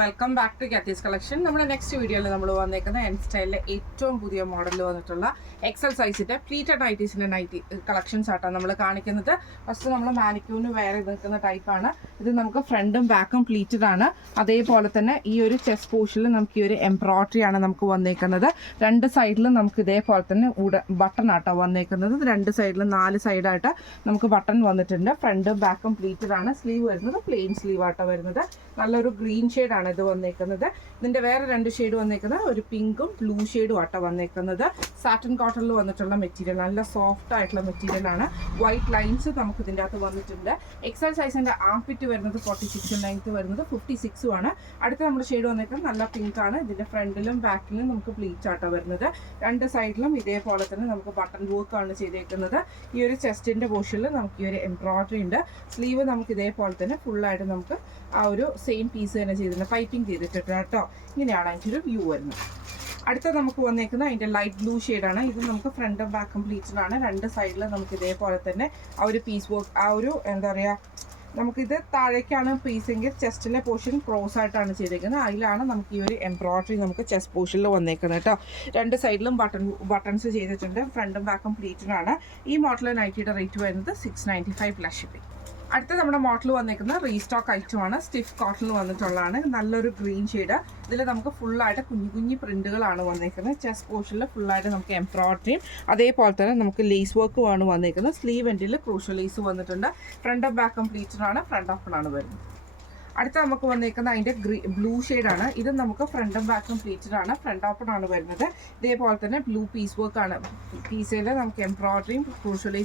Welcome back to കാത്തീസ് collection. നമ്മുടെ next വീഡിയോയിൽ നമ്മൾ വന്നേക്കുന്ന എൻ സ്റ്റൈലിലെ ഏറ്റവും പുതിയ മോഡലിൽ വന്നിട്ടുള്ള എക്സൽ സൈസിൻ്റെ പ്ലീറ്റഡ് നൈറ്റീസിൻ്റെ കളക്ഷൻസ് ആയിട്ടാണ് നമ്മൾ കാണിക്കുന്നത്. ഫസ്റ്റ് നമ്മൾ മാനിക്യൂന് വേറെ നിൽക്കുന്ന ടൈപ്പാണ്. ഇത് നമുക്ക് ഫ്രണ്ടും ബാക്കും പ്ലീറ്റഡ് ആണ്. അതേപോലെ തന്നെ ഈ ഒരു ചെസ്റ്റ് പോർഷനിൽ നമുക്ക് ഈ ഒരു എംബ്രോയിഡറി ആണ് നമുക്ക് വന്നേക്കുന്നത്. രണ്ട് സൈഡിലും നമുക്ക് ഇതേപോലെ തന്നെ ബട്ടൺ ആട്ടോ വന്നേക്കുന്നത്. രണ്ട് സൈഡിലും 4 സൈഡായിട്ട് നമുക്ക് ബട്ടൺ വന്നിട്ടുണ്ട്. ഫ്രണ്ടും ബാക്കും പ്ലീറ്റഡ് ആണ്. സ്ലീവ് വരുന്നത് പ്ലെയിൻ സ്ലീവ് ആട്ടോ വരുന്നത്. നല്ലൊരു ഗ്രീൻ ഷെയ്ഡാണ് ഇത് വന്നേക്കുന്നത്. ഇതിൻ്റെ വേറെ 2 ഷെയ്ഡ് വന്നേക്കുന്നത് ഒരു പിങ്കും ബ്ലൂ ഷെയ്ഡും ആട്ടോ വന്നേക്കുന്നത്. സാറ്റൻ കോട്ടണിൽ വന്നിട്ടുള്ള മെറ്റീരിയൽ, നല്ല സോഫ്റ്റ് ആയിട്ടുള്ള മെറ്റീരിയൽ ആണ്. വൈറ്റ് ലൈൻസ് നമുക്ക് ഇതിൻ്റെ അകത്ത് വന്നിട്ടുണ്ട്. എക്സൽ സൈസിൻ്റെ ആംപിറ്റ് വരുന്നത് 46, ലെങ്ത് വരുന്നത് 56 ആണ്. അടുത്ത നമ്മുടെ ഷെയ്ഡ് വന്നേക്കുന്നത് നല്ല പിങ്ക് ആണ്. ഇതിൻ്റെ ഫ്രണ്ടിലും ബാക്കിലും നമുക്ക് പ്ലീറ്റ് ആട്ടോ വരുന്നത്. രണ്ട് സൈഡിലും ഇതേപോലെ തന്നെ നമുക്ക് ബട്ടൺ വർക്കാണ് ചെയ്തേക്കുന്നത്. ഈ ഒരു ചെസ്റ്റിൻ്റെ പോർഷനിൽ നമുക്ക് ഈ ഒരു എംബ്രോയിഡറി ഉണ്ട്. സ്ലീവ് നമുക്ക് ഇതേപോലെ തന്നെ ഫുള്ളായിട്ട് നമുക്ക് ആ ഒരു സെയിം പീസ് തന്നെ ചെയ്തിട്ടുണ്ട്, പൈപ്പിംഗ് ചെയ്തിട്ടുണ്ട് കേട്ടോ. ഇങ്ങനെയാണ് അതിൻ്റെ ഒരു വ്യൂ വരുന്നത്. അടുത്ത നമുക്ക് വന്നേക്കുന്നത് അതിൻ്റെ ലൈറ്റ് ബ്ലൂ ഷെയ്ഡാണ്. ഇത് നമുക്ക് ഫ്രണ്ടും ബാക്ക് കംപ്ലീറ്റഡ് ആണ്. രണ്ട് സൈഡിൽ നമുക്ക് ഇതേപോലെ തന്നെ ആ ഒരു പീസ് വർക്ക്, ആ ഒരു എന്താ പറയുക, നമുക്കിത് താഴേക്കാണ് പീസെങ്കിൽ ചെസ്റ്റിലെ പോർഷൻ ക്രോസ് ആയിട്ടാണ് ചെയ്തേക്കുന്നത്. അതിലാണ് നമുക്ക് ഈ ഒരു എംബ്രോയിഡറി നമുക്ക് ചെസ്റ്റ് പോർഷനിൽ വന്നേക്കുന്നത് കേട്ടോ. രണ്ട് സൈഡിലും ബട്ടൺസ് ചെയ്തിട്ടുണ്ട്. ഫ്രണ്ടും ബാക്കും പ്ലീറ്റഡ് ആണ്. ഈ മോഡൽ നൈറ്റിയുടെ റേറ്റ് വരുന്നത് 695 പ്ലസ് ഷിപ്പിംഗ്. അടുത്ത നമ്മുടെ മോഡൽ വന്നേക്കുന്നത് റീസ്റ്റോക്ക് ഐറ്റമാണ്. സ്റ്റിഫ് കോട്ടണിൽ വന്നിട്ടുള്ളതാണ്. നല്ലൊരു ഗ്രീൻ ഷെയ്ഡ്. ഇതിൽ നമുക്ക് ഫുള്ളായിട്ട് കുഞ്ഞു പ്രിന്റുകളാണ് വന്നേക്കുന്നത്. ചെസ്റ്റ് പോർഷനിൽ ഫുള്ളായിട്ട് നമുക്ക് എംബ്രോയിഡറിയും അതേപോലെ തന്നെ നമുക്ക് ലേസ് വർക്കുമാണ് വന്നേക്കുന്നത്. സ്ലീവ് എൻഡിൽ ക്രൂഷ്യൽ ലേസ് വന്നിട്ടുണ്ട്. ഫ്രണ്ട് ബാക്ക് കംപ്ലീറ്റഡ് ആണ്. ഫ്രണ്ട് ഓപ്പൺ ആണ് വരുന്നത്. അടുത്ത നമുക്ക് വന്നേക്കുന്നത് അതിൻ്റെ ബ്ലൂ ഷെയ്ഡാണ്. ഇത് നമുക്ക് ഫ്രണ്ടും ബാക്കും പ്ലീറ്റഡ് ആണ്. ഫ്രണ്ട് ഓപ്പൺ ആണ് വരുന്നത്. ഇതേപോലെ തന്നെ ബ്ലൂ പീസ് വർക്കാണ്. പീസിൽ നമുക്ക് എംബ്രോയിഡറിയും ക്രൂഷ്യൽ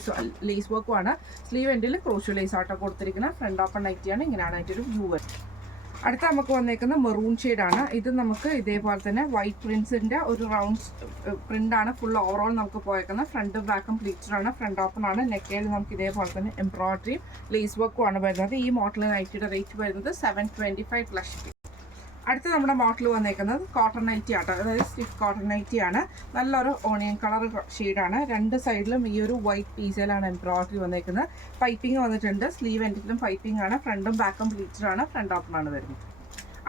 ലേസ് വർക്കും ആണ്. സ്ലീവ് എൻഡിൽ ക്രൂഷ്യൽ ലേസ് ആട്ടോ കൊടുത്തിരിക്കുന്നത്. ഫ്രണ്ട് ഓപ്പൺ നൈറ്റിയാണ്. ഇങ്ങനെയാണ് അതിൻ്റെ ഒരു വ്യൂ വരുന്നത്. അടുത്ത നമുക്ക് വന്നേക്കുന്ന മെറൂൺ ഷെയ്ഡാണ്. ഇത് നമുക്ക് ഇതേപോലെ തന്നെ വൈറ്റ് പ്രിൻസിൻ്റെ ഒരു റൗണ്ട് പ്രിൻ്റാണ് ഫുൾ ഓവറോൾ നമുക്ക് പോയേക്കുന്നത്. ഫ്രണ്ടും ബാക്കും പ്ലീറ്റഡ് ആണ്. ഫ്രണ്ട് ഓപ്പൺ ആണ്. നെക്കയിൽ നമുക്ക് ഇതേപോലെ തന്നെ എംബ്രോയിഡറിയും ലേസ് വർക്കും ആണ് വരുന്നത്. ഈ മോഡൽ നൈറ്റിയുടെ റേറ്റ് വരുന്നത് 725 പ്ലസ് ഷിപ്പിംഗ്. അടുത്ത നമ്മുടെ മോഡൽ വന്നേക്കുന്നത് കോട്ടൺ നൈറ്റി ആട്ടോ. അതായത് സ്റ്റിഫ് കോട്ടൺ നൈറ്റി ആണ്. നല്ലൊരു ഓണിയൻ കളർ ഷെയ്ഡാണ്. രണ്ട് സൈഡിലും ഈ ഒരു വൈറ്റ് പീസിലാണ് എംബ്രോയിഡറി വന്നേക്കുന്നത്. പൈപ്പിംഗ് വന്നിട്ടുണ്ട്. സ്ലീവ് എൻഡിലും പൈപ്പിംഗ് ആണ്. ഫ്രണ്ടും ബാക്കും പ്ലീറ്റഡ് ആണ്. ഫ്രണ്ട് ഓപ്പൺ ആണ് വരുന്നത്.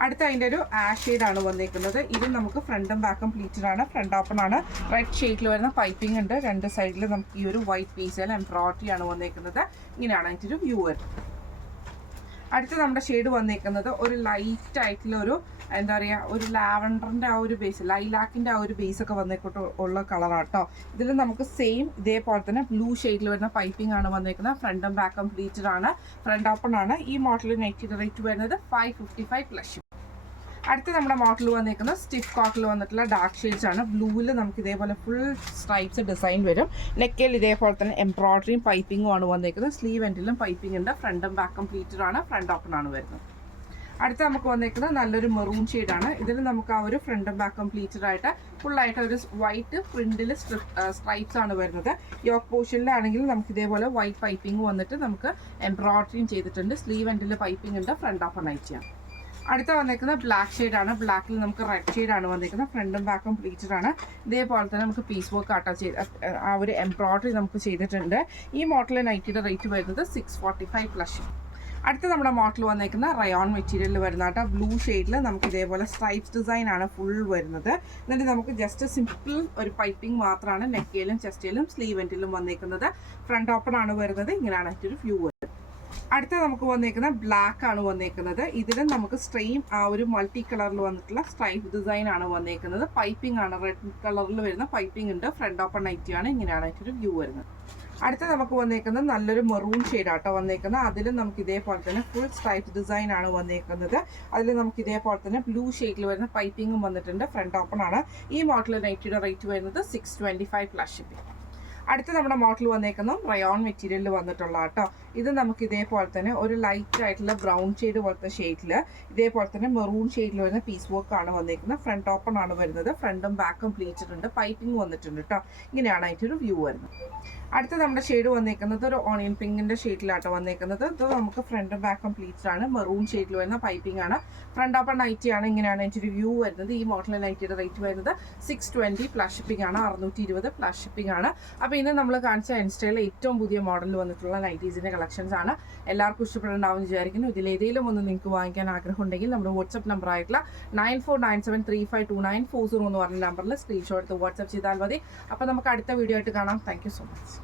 അടുത്ത അതിൻ്റെ ഒരു ആഷ് ഷെയ്ഡാണ് വന്നേക്കുന്നത്. ഇത് നമുക്ക് ഫ്രണ്ടും ബാക്കും പ്ലീറ്റഡ് ആണ്. ഫ്രണ്ട് ഓപ്പൺ ആണ്. റെഡ് ഷെയ്ഡിൽ വരുന്ന പൈപ്പിംഗ് ഉണ്ട്. രണ്ട് സൈഡിൽ നമുക്ക് ഈ ഒരു വൈറ്റ് പീസിൽ എംബ്രോയിഡറി ആണ് വന്നേക്കുന്നത്. ഇങ്ങനെയാണ് അതിൻ്റെ ഒരു വ്യൂ വരുന്നത്. അടുത്ത നമ്മുടെ ഷെയ്ഡ് വന്നേക്കുന്നത് ഒരു ലൈറ്റ് ആയിട്ടുള്ള ഒരു എന്താ പറയുക, ഒരു ലാവൻഡറിൻ്റെ ആ ഒരു ബേസ്, ലൈലാക്കിൻ്റെ ആ ഒരു ബേസ് ഒക്കെ വന്നേക്കോട്ട് ഉള്ള കളറാണ് കേട്ടോ. ഇതിൽ നമുക്ക് സെയിം ഇതേപോലെ തന്നെ ബ്ലൂ ഷെയ്ഡിൽ വരുന്ന പൈപ്പിംഗ് ആണ് വന്നേക്കുന്നത്. ഫ്രണ്ടും ബാക്കും പ്ലീറ്റഡ് ആണ്. ഫ്രണ്ട് ഓപ്പൺ ആണ്. ഈ മോഡൽ നൈറ്റിയുടെ റേറ്റ് വരുന്നത് 555 പ്ലസ്. അടുത്ത നമ്മുടെ മോഡൽ വന്നേക്കുന്നത് സ്റ്റിഫ് കോട്ടിൽ വന്നിട്ടുള്ള ഡാർക്ക് ഷെയ്ഡ്സ് ആണ്. ബ്ലൂവിൽ നമുക്ക് ഇതേപോലെ ഫുൾ സ്ട്രൈപ്സ് ഡിസൈൻ വരും. നെക്കയിൽ ഇതേപോലെ തന്നെ എംബ്രോയിഡറിയും പൈപ്പിങ്ങും ആണ് വന്നേക്കുന്നത്. സ്ലീവ് എൻഡിലും പൈപ്പിംഗ് ഉണ്ട്. ഫ്രണ്ടും ബാക്കും പ്ലീറ്റഡ് ആണ്. ഫ്രണ്ട് ഓപ്പൺ ആണ് വരുന്നത്. അടുത്ത നമുക്ക് വന്നേക്കുന്നത് നല്ലൊരു മെറൂൺ ഷെയ്ഡാണ്. ഇതിൽ നമുക്ക് ആ ഒരു ഫ്രണ്ടും ബാക്കും പ്ലീറ്റഡ് ആയിട്ട് ഫുള്ളായിട്ട് ഒരു വൈറ്റ് പ്രിന്റിൽ സ്ട്രൈപ്സ് ആണ് വരുന്നത്. യോക്ക് പോർഷനിലാണെങ്കിൽ നമുക്ക് ഇതേപോലെ വൈറ്റ് പൈപ്പിംഗ് വന്നിട്ട് നമുക്ക് എംബ്രോയിഡറിയും ചെയ്തിട്ടുണ്ട്. സ്ലീവ് എൻഡിൽ പൈപ്പിംഗ് ഉണ്ട്. ഫ്രണ്ട് ഓപ്പൺ ആയിട്ടാണ്. അടുത്ത വന്നേക്കുന്നത് ബ്ലാക്ക് ഷെയ്ഡാണ്. ബ്ലാക്കിൽ നമുക്ക് റെഡ് ഷെയ്ഡാണ് വന്നേക്കുന്നത്. ഫ്രണ്ടും ബാക്കും പ്ലീറ്റഡ് ആണ്. ഇതേപോലെ തന്നെ നമുക്ക് പീസ് വർക്ക് ആട്ടോ ആ ഒരു എംബ്രോയിഡറി നമുക്ക് ചെയ്തിട്ടുണ്ട്. ഈ മോഡൽ നൈറ്റിയുടെ റേറ്റ് വരുന്നത് 645 പ്ലസ്. അടുത്ത നമ്മുടെ മോഡൽ വന്നേക്കുന്ന റയോൺ മെറ്റീരിയലിൽ വരുന്ന കേട്ടോ. ബ്ലൂ ഷെയ്ഡിൽ നമുക്ക് ഇതേപോലെ സ്ട്രൈപ്സ് ഡിസൈൻ ആണ് ഫുൾ വരുന്നത്. എന്നിട്ട് നമുക്ക് ജസ്റ്റ് സിമ്പിൾ ഒരു പൈപ്പിംഗ് മാത്രമാണ് നെക്കയിലും ചെസ്റ്റിലും സ്ലീവ് എൻഡിലും വന്നേക്കുന്നത്. ഫ്രണ്ട് ഓപ്പൺ ആണ് വരുന്നത്. ഇങ്ങനെയാണ് അതിൻ്റെ വ്യൂ വരുന്നത്. അടുത്ത നമുക്ക് വന്നേക്കുന്ന ബ്ലാക്ക് ആണ് വന്നേക്കുന്നത്. ഇതിലും നമുക്ക് സ്ട്രെയിം ആ ഒരു മൾട്ടി കളറിൽ വന്നിട്ടുള്ള സ്ട്രൈപ്പ് ഡിസൈൻ ആണ് വന്നേക്കുന്നത്. പൈപ്പിംഗ് ആണ് റെഡ് കളറിൽ വരുന്ന പൈപ്പിംഗ് ഉണ്ട്. ഫ്രണ്ട് ഓപ്പൺ നൈറ്റി ആണ്. ഇങ്ങനെയാണ് അതിൻ്റെ വ്യൂ വരുന്നത്. അടുത്ത നമുക്ക് വന്നേക്കുന്നത് നല്ലൊരു മെറൂൺ ഷെയ്ഡ് ആട്ടോ വന്നേക്കുന്നത്. അതിലും നമുക്ക് ഇതേപോലെ തന്നെ ഫുൾ സ്ട്രൈപ്പ് ഡിസൈൻ ആണ് വന്നേക്കുന്നത്. അതിൽ നമുക്ക് ഇതേപോലെ തന്നെ ബ്ലൂ ഷെയ്ഡിൽ വരുന്ന പൈപ്പിംഗും വന്നിട്ടുണ്ട്. ഫ്രണ്ട് ഓപ്പൺ ആണ്. ഈ മോഡൽ നൈറ്റിയുടെ റേറ്റ് വരുന്നത് 625 പ്ലസ് ഷിപ്പിംഗ്. അടുത്ത നമ്മുടെ മോഡൽ വന്നേക്കുന്നത് റയോൺ മെറ്റീരിയലിൽ വന്നിട്ടുള്ള കേട്ടോ. ഇത് നമുക്ക് ഇതേപോലെ തന്നെ ഒരു ലൈറ്റ് ആയിട്ടുള്ള ബ്രൗൺ ഷെയ്ഡ് പോലത്തെ ഷെയ്ഡിൽ ഇതേപോലെ തന്നെ മെറൂൺ ഷെയ്ഡിൽ വരുന്ന പീസ് വർക്ക് ആണ് വന്നേക്കുന്നത്. ഫ്രണ്ട് ഓപ്പൺ ആണ് വരുന്നത്. ഫ്രണ്ടും ബാക്കും പ്ലീറ്റഡ് ഉണ്ട്. പൈപ്പിംഗ് വന്നിട്ടുണ്ട് കേട്ടോ. ഇങ്ങനെയാണ് അതിൻ്റെ ഒരു വ്യൂ വരുന്നത്. അടുത്ത നമ്മുടെ ഷെയ്ഡ് വന്നേക്കുന്നത് ഒരു ഓണിയൻ പിങ്കിന്റെ ഷെയ്ഡിലാട്ടോ വന്നേക്കുന്നത്. ഇത് നമുക്ക് ഫ്രണ്ടും ബാക്കും പ്ലീറ്റ്സ് ആണ്. മെറൂൺ ഷെയ്ഡിൽ വരുന്ന പൈപ്പിംഗ് ആണ്. ഫ്രണ്ട് ഓപ്പൺ നൈറ്റി ആണ്. ഇങ്ങനെയാണ് എൻ്റെ ഒരു വ്യൂ വരുന്നത്. ഈ മോഡൽ നൈറ്റിയുടെ റേറ്റ് വരുന്നത് 620 പ്ലസ് ഷിപ്പിംഗ് ആണ്. 620 പ്ലസ് ഷിപ്പിംഗ് ആണ്. അപ്പോൾ ഇന്ന് നമ്മൾ കാണിച്ച ഇൻസ്റ്റയിലെ ഏറ്റവും പുതിയ മോഡലിൽ വന്നിട്ടുള്ള നൈറ്റീസിന്റെ കളക്ഷൻസ് ആണ്. എല്ലാവർക്കും ഇഷ്ടപ്പെടണ്ടാവും വിചാരിക്കുന്നു. ഇതിലേതെങ്കിലും ഒന്ന് നിങ്ങൾക്ക് വാങ്ങിക്കാൻ ആഗ്രഹം ഉണ്ടെങ്കിൽ നമ്മുടെ വാട്സ്ആപ്പ് നമ്പർ ആയിട്ടുള്ള 9497352940 എന്ന് പറഞ്ഞ നമ്പറിൽ സ്ക്രീൻഷോട്ട് എടുത്ത് വാട്സ്ആപ്പ് ചെയ്താൽ മതി. അപ്പോൾ നമുക്ക് അടുത്ത വീഡിയോ ആയിട്ട് കാണാം. Thank you so much.